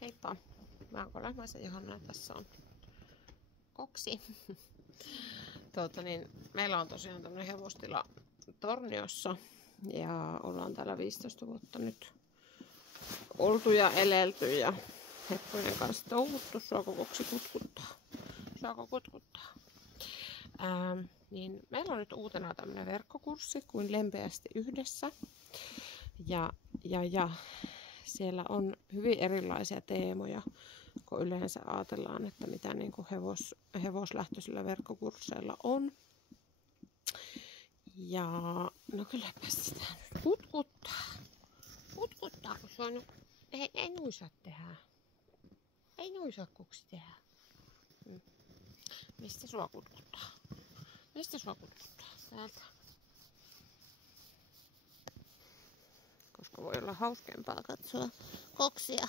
Heippa! Mä oon Lähmäisen Johanna, tässä on Koksi. Meillä on tosiaan tämmönen hevostila Torniossa ja ollaan täällä 15 vuotta nyt oltu ja elelty ja heppojen kanssa touhuttu. Saako Koksi kutkuttaa? Saako kutkuttaa? Niin meillä on nyt uutena tämmönen verkkokurssi kuin Lempeästi yhdessä. Ja siellä on hyvin erilaisia teemoja, kun yleensä ajatellaan, että mitä niin kuin hevoslähtöisillä verkkokursseilla on. Ja no kylläpä sitä nyt kutkuttaa. Kutkuttaa, kun se on... Ei noin saa tehdä. Ei noin saa Koksi tehdä. Mistä sua kutkuttaa? Mistä sua kutkuttaa? Täältä. Koska voi olla hauskempaa katsoa Koksia.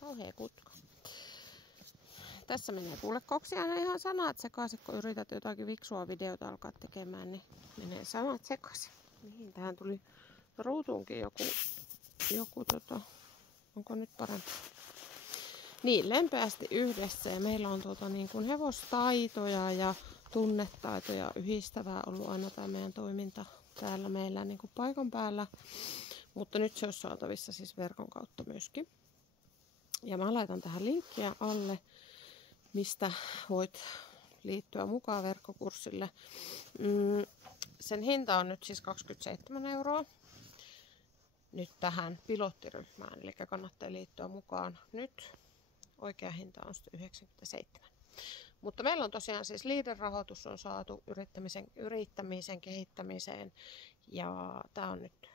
Kauhea kutka. Tässä menee kuule Koksi aina ihan sanat sekaisin, kun yrität jotakin viksua videota alkaa tekemään, niin menee sanat sekaisin. Niin, tähän tuli ruutuunkin joku onko nyt parempi? Niin, Lempeästi yhdessä ja meillä on niin kuin hevostaitoja ja tunnetaitoja yhdistävää ollut aina tämä meidän toiminta täällä meillä niin kuin paikan päällä, mutta nyt se on saatavissa siis verkon kautta myöskin. Ja mä laitan tähän linkkiä alle, mistä voit liittyä mukaan verkkokurssille. Sen hinta on nyt siis 27 € nyt tähän pilottiryhmään, eli kannattaa liittyä mukaan nyt. Oikea hinta on sitten 97. Mutta meillä on tosiaan siis LEADER-rahoitus on saatu yrittämisen kehittämiseen ja tämä on nyt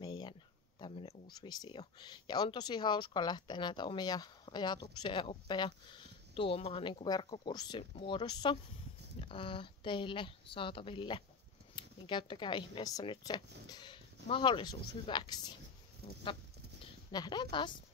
meidän tämmöinen uusi visio. Ja on tosi hauska lähteä näitä omia ajatuksia ja oppeja tuomaan niin kuin verkkokurssin muodossa teille saataville. Niin käyttäkää ihmeessä nyt se mahdollisuus hyväksi. Mutta nähdään taas.